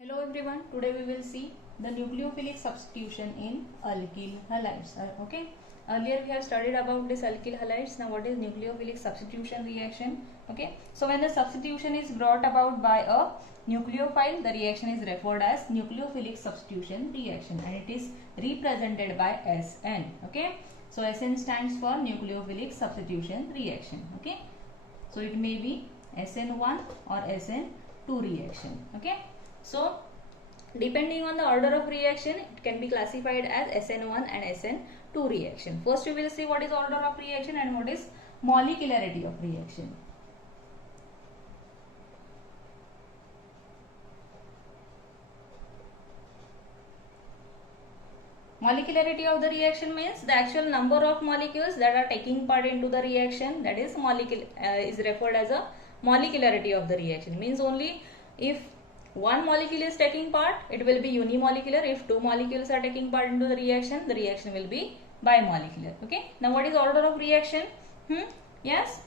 Hello everyone, today we will see the nucleophilic substitution in alkyl halides. Okay, earlier we have studied about this alkyl halides. Now what is nucleophilic substitution reaction? Okay, so when the substitution is brought about by a nucleophile, the reaction is referred as nucleophilic substitution reaction and it is represented by SN. Okay, so SN stands for nucleophilic substitution reaction. Okay, so it may be SN1 or SN2 reaction. Okay. So, depending on the order of reaction, it can be classified as SN1 and SN2 reaction. First, we will see what is order of reaction and what is molecularity of reaction. Molecularity of the reaction means the actual number of molecules that are taking part into the reaction, that is is referred as a molecularity of the reaction. Means only if one molecule is taking part, it will be unimolecular. If two molecules are taking part into the reaction will be bimolecular. Okay. Now what is order of reaction? Yes.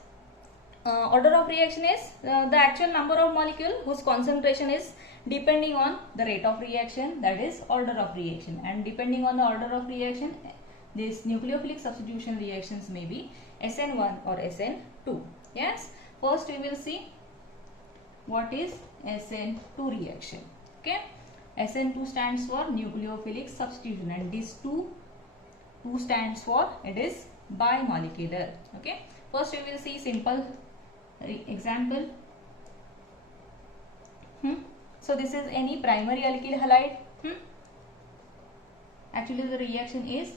Order of reaction is the actual number of molecule whose concentration is depending on the rate of reaction, that is order of reaction, and depending on the order of reaction, these nucleophilic substitution reactions may be SN1 or SN2. Yes. First we will see what is SN2 reaction. Okay, SN2 stands for nucleophilic substitution and this 2 stands for it is bimolecular. Okay, first we will see simple example. So this is any primary alkyl halide. Actually the reaction is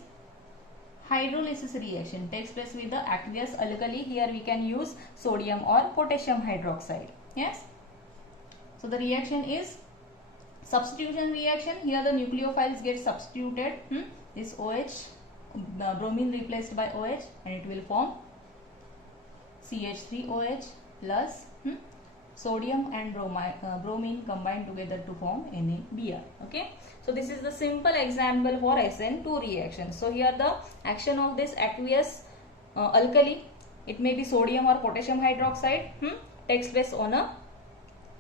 hydrolysis reaction, takes place with the aqueous alkali. Here we can use sodium or potassium hydroxide. Yes. So the reaction is substitution reaction. Here the nucleophiles get substituted. This OH, bromine replaced by OH, and it will form CH3OH plus sodium and bromine combined together to form NaBr. Okay. So this is the simple example for SN2 reaction. So here the action of this aqueous alkali, it may be sodium or potassium hydroxide, takes place on a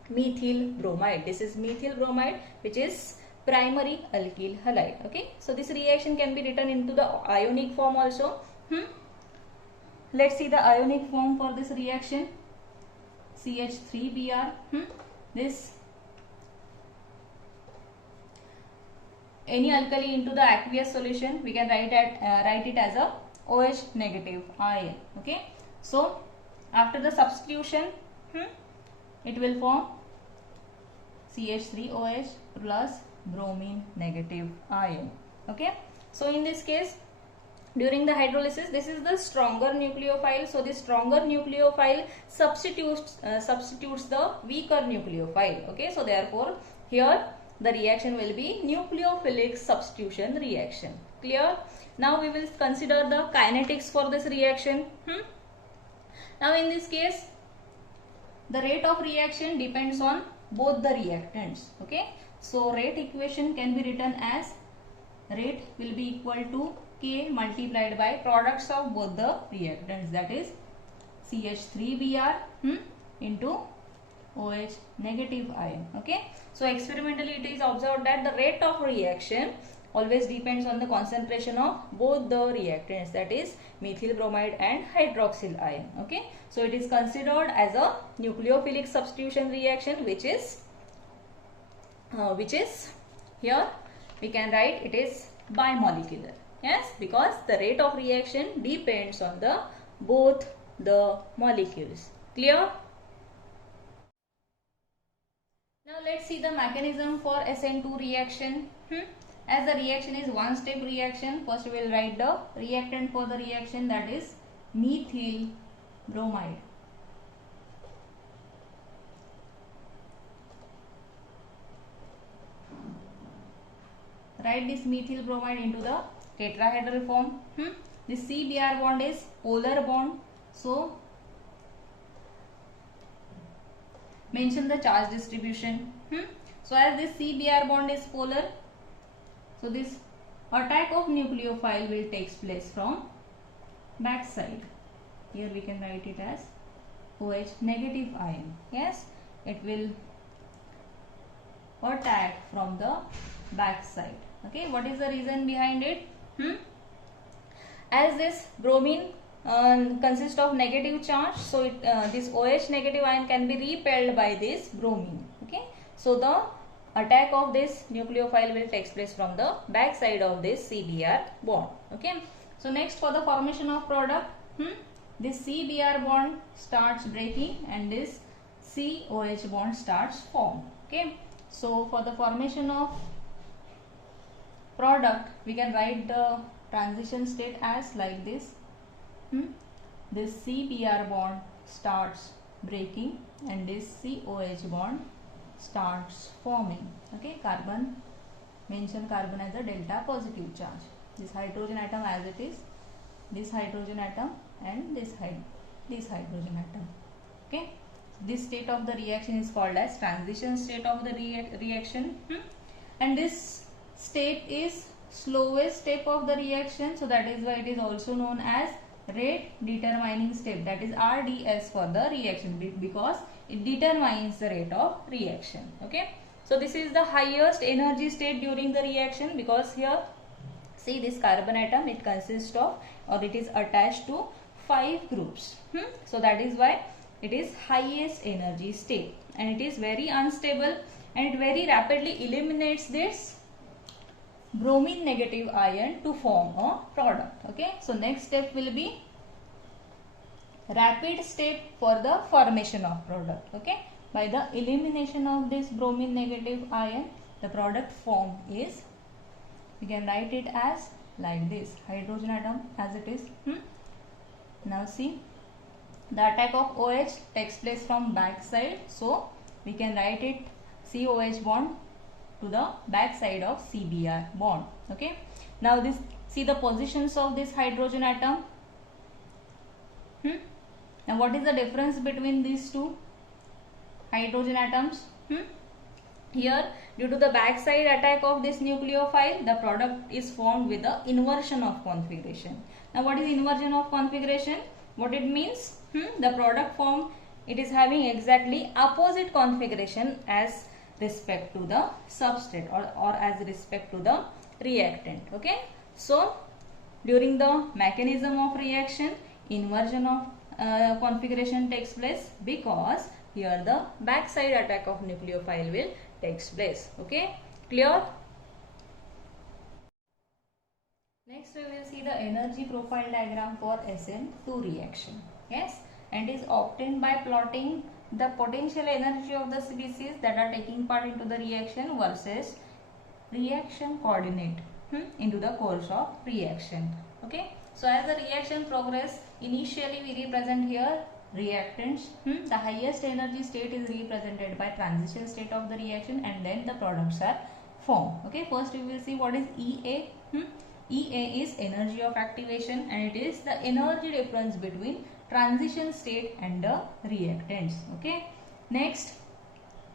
methyl bromide. This is methyl bromide, which is primary alkyl halide. Okay, so this reaction can be written into the ionic form also. Let's see the ionic form for this reaction. CH3Br. This any alkali into the aqueous solution, we can write it as a OH negative ion. Okay, so after the substitution, it will form CH3OH plus bromine negative ion. Okay, so in this case, during the hydrolysis, this is the stronger nucleophile. So this stronger nucleophile substitutes the weaker nucleophile. Okay, so therefore here the reaction will be nucleophilic substitution reaction. Clear? Now we will consider the kinetics for this reaction. Now in this case, the rate of reaction depends on both the reactants. Okay, so rate equation can be written as rate will be equal to K multiplied by products of both the reactants, that is CH3Br into OH negative ion. Okay, so experimentally it is observed that the rate of reaction always depends on the concentration of both the reactants, that is methyl bromide and hydroxyl ion. Okay, so it is considered as a nucleophilic substitution reaction, which is here we can write it is bimolecular. Yes, because the rate of reaction depends on the both the molecules. Clear? Now let's see the mechanism for SN2 reaction. As the reaction is one step reaction, first we will write the reactant for the reaction, that is methyl bromide. Write this methyl bromide into the tetrahedral form. This CBr bond is polar bond, so mention the charge distribution. So as this CBr bond is polar, so this attack of nucleophile will take place from back side. Here we can write it as OH negative ion. Yes, it will attack from the back side. Okay, what is the reason behind it? As this bromine consists of negative charge, so this OH negative ion can be repelled by this bromine. Okay, so the attack of this nucleophile will take place from the back side of this CBr bond. Okay, so next, for the formation of product, this CBr bond starts breaking and this COH bond starts form. Okay, so for the formation of product, we can write the transition state as like this. This CBr bond starts breaking and this COH bond starts forming. Okay, carbon, mention carbon as a delta positive charge. This hydrogen atom as it is, this hydrogen atom and this hydrogen atom. Okay, this state of the reaction is called as transition state of the reaction, and this state is slowest step of the reaction, so that is why it is also known as rate determining step, that is RDS for the reaction, because it determines the rate of reaction. Okay, so this is the highest energy state during the reaction, because here see this carbon atom, it consists of, or it is attached to 5 groups. So that is why it is highest energy state, and it is very unstable and it very rapidly eliminates this bromine negative ion to form a product. Okay, so next step will be rapid step for the formation of product. Okay, by the elimination of this bromine negative ion, the product form is, we can write it as like this, hydrogen atom as it is. Now see, the attack of OH takes place from back side, so we can write it COH bond to the back side of CBr bond. Okay, now this, see the positions of this hydrogen atom. Now what is the difference between these two hydrogen atoms? Here, due to the backside attack of this nucleophile, the product is formed with the inversion of configuration. Now what is inversion of configuration? What it means? The product form, it is having exactly opposite configuration as respect to the substrate, or as respect to the reactant. Okay, so during the mechanism of reaction, inversion of configuration takes place, because here the backside attack of nucleophile will takes place. Okay, clear? Next we will see the energy profile diagram for SN2 reaction. Yes, and is obtained by plotting the potential energy of the species that are taking part into the reaction versus reaction coordinate into the course of reaction. Okay, so as the reaction progress, initially we represent here reactants. The highest energy state is represented by transition state of the reaction, and then the products are formed. Okay, first we will see what is EA. EA is energy of activation, and it is the energy difference between transition state and the reactants. Okay, next,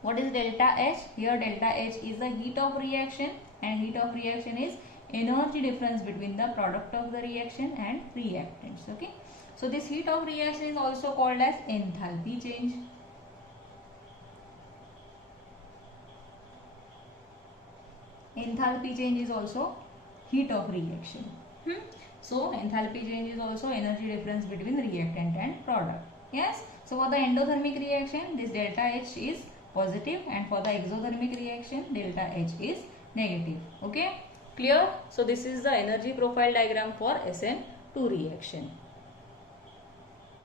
what is delta H? Here delta H is the heat of reaction, and heat of reaction is energy difference between the product of the reaction and reactants. Okay, so this heat of reaction is also called as enthalpy change. Enthalpy change is also heat of reaction. So enthalpy change is also energy difference between reactant and product. Yes, so for the endothermic reaction, this delta H is positive, and for the exothermic reaction, delta H is negative. Okay, clear? So this is the energy profile diagram for SN2 reaction.